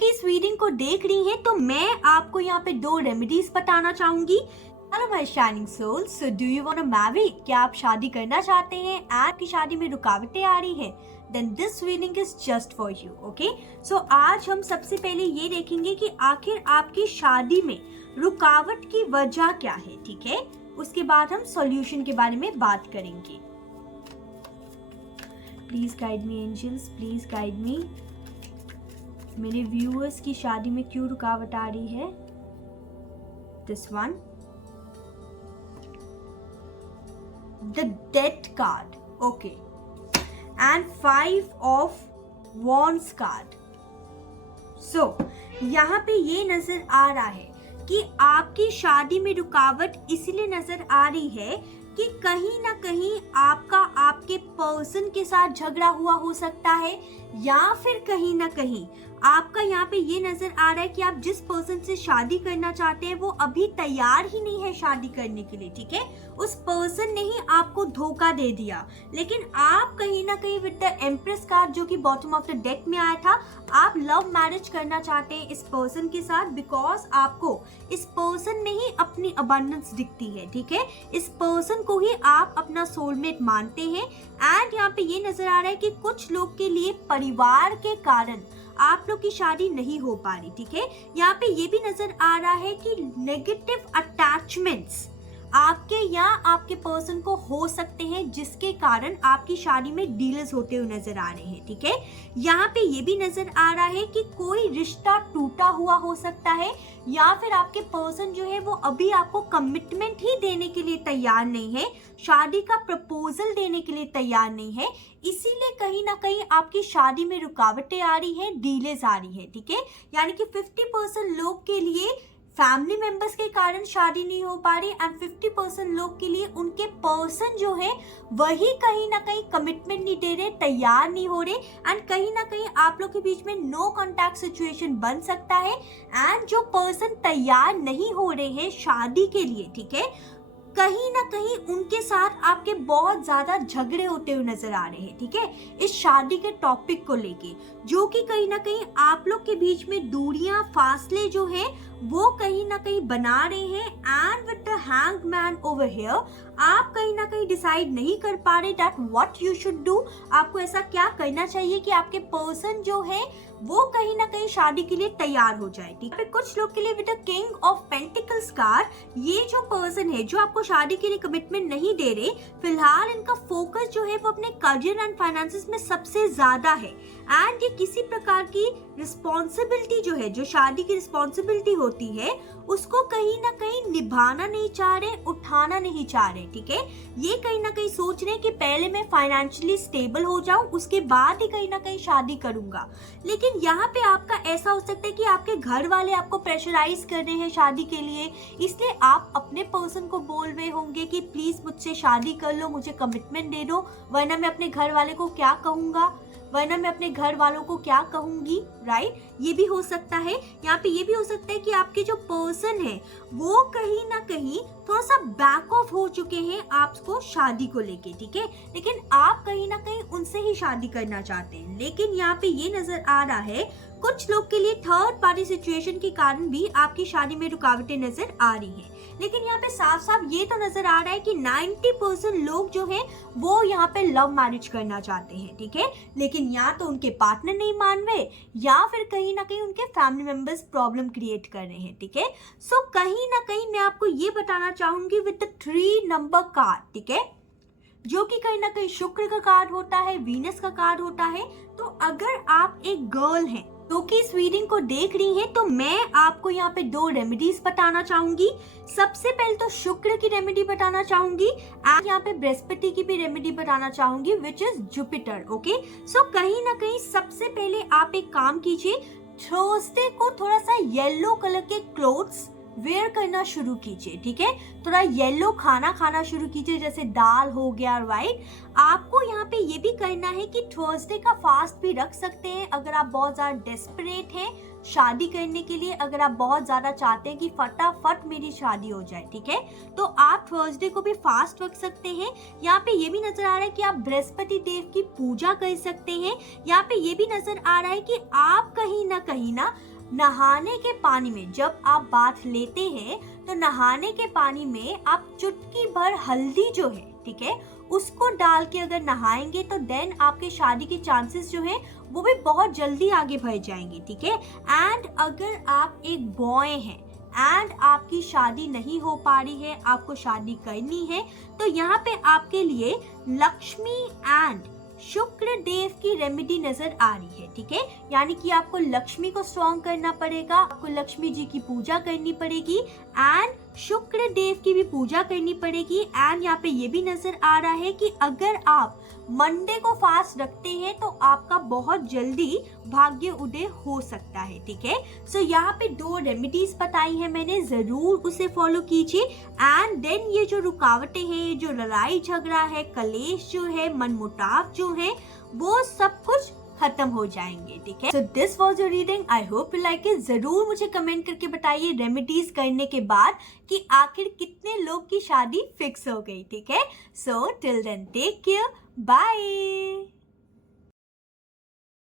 कि इस रीडिंग को देख रही हैं तो मैं आपको यहाँ पे 2 रेमेडीज बताना चाहूंगी। Hello my shining soul, so do you want to marry? क्या आप शादी करना चाहते हैं? आपकी शादी में रुकावटें आ रही हैं? Then this reading is just for you. Okay, so आज हम सबसे पहले ये देखेंगे कि आखिर आपकी शादी में रुकावट की वजह क्या है। ठीक है, उसके बाद हम सॉल्यूशन के बारे में बात करेंगे। Please guide me angels, please guide me. मेरे व्यूअर्स की शादी में क्यों रुकावट आ रही है? This one, the death card, okay, and 5 of wands card. So यहाँ पे ये नजर आ रहा है कि आपकी शादी में रुकावट इसलिए नजर आ रही है कि कहीं ना कहीं आपका आपके पर्सन के साथ झगड़ा हुआ हो सकता है, या फिर कहीं ना कहीं आपका यहाँ पे ये नजर आ रहा है कि आप जिस पर्सन से शादी करना चाहते हैं वो अभी तैयार ही नहीं है शादी करने के लिए। ठीक है, उस पर्सन ने ही आपको धोखा दे दिया, लेकिन आप कहीं ना कहीं विद द एम्प्रेस कार्ड जो कि बॉटम ऑफ द डेक में आया था, आप लव मैरिज करना चाहते हैं इस पर्सन के साथ, बिकॉज आपको इस पर्सन में ही अपनी अबंडेंस दिखती है। ठीक है, इस पर्सन को ही आप अपना सोलमेट मानते हैं। एंड यहाँ पे ये नजर आ रहा है कि कुछ लोग के लिए परिवार के कारण आप लोग की शादी नहीं हो पा रही। ठीक है, यहाँ पे ये भी नजर आ रहा है कि नेगेटिव अटैचमेंट्स आपके या आपके पर्सन को हो सकते हैं, जिसके कारण आपकी शादी में डीलेस होते हुए नजर आ रहे हैं। ठीक है, यहाँ पे ये भी नजर आ रहा है कि कोई रिश्ता टूटा हुआ हो सकता है, या फिर आपके पर्सन जो है वो अभी आपको कमिटमेंट ही देने के लिए तैयार नहीं है, शादी का प्रपोजल देने के लिए तैयार नहीं है, इसीलिए कहीं ना कहीं आपकी शादी में रुकावटें आ रही हैं, डीलेस आ रही है। ठीक है, यानी कि 50% लोग के लिए फैमिली मेंबर्स के कारण शादी नहीं हो पा रही, एंड 50% लोग के लिए उनके पर्सन जो है वही कहीं ना कहीं कमिटमेंट नहीं दे रहे, तैयार नहीं हो रहे, एंड कहीं ना कहीं आप लोग के बीच में नो कॉन्टैक्ट सिचुएशन बन सकता है। एंड जो पर्सन तैयार नहीं हो रहे हैं शादी के लिए, ठीक है, कहीं ना कहीं उनके साथ आपके बहुत ज्यादा झगड़े होते हुए नजर आ रहे हैं। ठीक है, इस शादी के टॉपिक को लेके, जो कि कहीं ना कहीं आप लोग के बीच में दूरियां, फासले जो है वो कहीं ना कहीं बना रहे हैं। And with the hanged man over here, आप कहीं ना कहीं डिसाइड नहीं कर पा रहे that what you should do. आपको ऐसा क्या करना चाहिए कि आपके पर्सन जो है वो कहीं ना कहीं शादी के लिए तैयार हो जाए। ठीक है, कुछ लोग के लिए with the king of pentacles card, ये जो पर्सन है जो आपको शादी के लिए कमिटमेंट नहीं दे रहे, फिलहाल इनका फोकस जो है वो अपने करियर एंड फाइनेंसेस में सबसे ज्यादा है। एंड ये किसी प्रकार की रिस्पॉन्सिबिलिटी जो है, जो शादी की रिस्पॉन्सिबिलिटी होती है, उसको कहीं ना कहीं निभाना नहीं चाह रहे, उठाना नहीं चाह रहे। ठीक है, ये कहीं ना कहीं सोच रहे हैं कि पहले मैं फाइनेंशियली स्टेबल हो जाऊं, उसके बाद ही कहीं ना कहीं शादी करूंगा। लेकिन यहाँ पे आपका ऐसा हो सकता है कि आपके घर वाले आपको प्रेशराइज कर रहे हैं शादी के लिए, इसलिए आप अपने पर्सन को बोल रहे होंगे कि प्लीज मुझसे शादी कर लो, मुझे कमिटमेंट दे दो, वरना मैं अपने घर वाले को क्या कहूंगा, वरना मैं अपने घर वालों को क्या कहूंगी। राइट, ये भी हो सकता है। यहाँ पे ये भी हो सकता है कि आपके जो पर्सन है वो कहीं ना कहीं थोड़ा सा बैक ऑफ हो चुके हैं आपको शादी को लेके। ठीक है, लेकिन आप कहीं ना कहीं उनसे ही शादी करना चाहते हैं। लेकिन यहाँ पे ये नजर आ रहा है कुछ लोग के लिए थर्ड पार्टी सिचुएशन के कारण भी आपकी शादी में रुकावटें नजर आ रही हैं। लेकिन यहाँ पे साफ साफ ये तो नजर आ रहा है कि 90% लोग जो हैं वो यहाँ पे लव मैरिज करना चाहते हैं। ठीक है, लेकिन या तो उनके पार्टनर नहीं मान रहे, या फिर कहीं ना कहीं उनके फैमिली मेंबर्स प्रॉब्लम क्रिएट कर रहे हैं। ठीक है, सो कहीं ना कहीं मैं आपको ये बताना चाहूंगी विद द 3 नंबर कार्ड, ठीक है, जो कि कहीं ना कहीं शुक्र का कार्ड होता है, वीनस का कार्ड होता है। तो अगर आप एक गर्ल हैं तो कि इस रीडिंग को देख रही हैं, तो मैं आपको यहाँ पे 2 रेमेडीज बताना चाहूंगी। सबसे पहले तो शुक्र की रेमेडी बताना चाहूंगी, एंड यहाँ पे बृहस्पति की भी रेमेडी बताना चाहूंगी, विच इज जुपिटर। ओके, सो कहीं ना कहीं सबसे पहले आप एक काम कीजिए, थर्सडे को थोड़ा सा येलो कलर के क्लोथ्स वेयर करना शुरू कीजिए। ठीक है, थोड़ा येलो खाना खाना शुरू कीजिए, जैसे दाल हो गया। राइट, आपको यहाँ पे ये भी करना है कि थर्सडे का फास्ट भी रख सकते हैं अगर आप बहुत ज्यादा डेस्परेट हैं शादी करने के लिए, अगर आप बहुत ज्यादा चाहते हैं कि फटाफट मेरी शादी हो जाए। ठीक है, तो आप थर्सडे को भी फास्ट रख सकते हैं। यहाँ पे ये भी नजर आ रहा है कि आप बृहस्पति देव की पूजा कर सकते हैं। यहाँ पे ये भी नजर आ रहा है कि आप कहीं ना नहाने के पानी में जब आप बाथ लेते हैं तो नहाने के पानी में आप चुटकी भर हल्दी जो है, ठीक है, उसको डाल के अगर नहाएंगे तो देन आपके शादी के चांसेस जो है वो भी बहुत जल्दी आगे बढ़ जाएंगे, ठीक है। एंड अगर आप एक बॉय हैं एंड आपकी शादी नहीं हो पा रही है, आपको शादी करनी है, तो यहाँ पे आपके लिए लक्ष्मी एंड शुक्र देव की रेमेडी नजर आ रही है, ठीक है। यानी कि आपको लक्ष्मी को स्ट्रॉन्ग करना पड़ेगा, आपको लक्ष्मी जी की पूजा करनी पड़ेगी एंड शुक्र देव की भी पूजा करनी पड़ेगी। एंड यहाँ पे ये भी नजर आ रहा है कि अगर आप मंडे को फास्ट रखते हैं तो आपका बहुत जल्दी भाग्य उदय हो सकता है, ठीक है। सो यहाँ पे 2 रेमेडीज बताई है मैंने, जरूर उसे फॉलो कीजिए। एंड देन ये जो रुकावटें हैं, ये जो लड़ाई झगड़ा है, कलेश जो है, मनमुटाव जो है, वो सब कुछ खत्म हो जाएंगे, ठीक है। So this was your reading, I hope you like it. जरूर मुझे कमेंट करके बताइए रेमेडीज करने के बाद कि आखिर कितने लोग की शादी फिक्स हो गई, ठीक है। So till then take care, bye.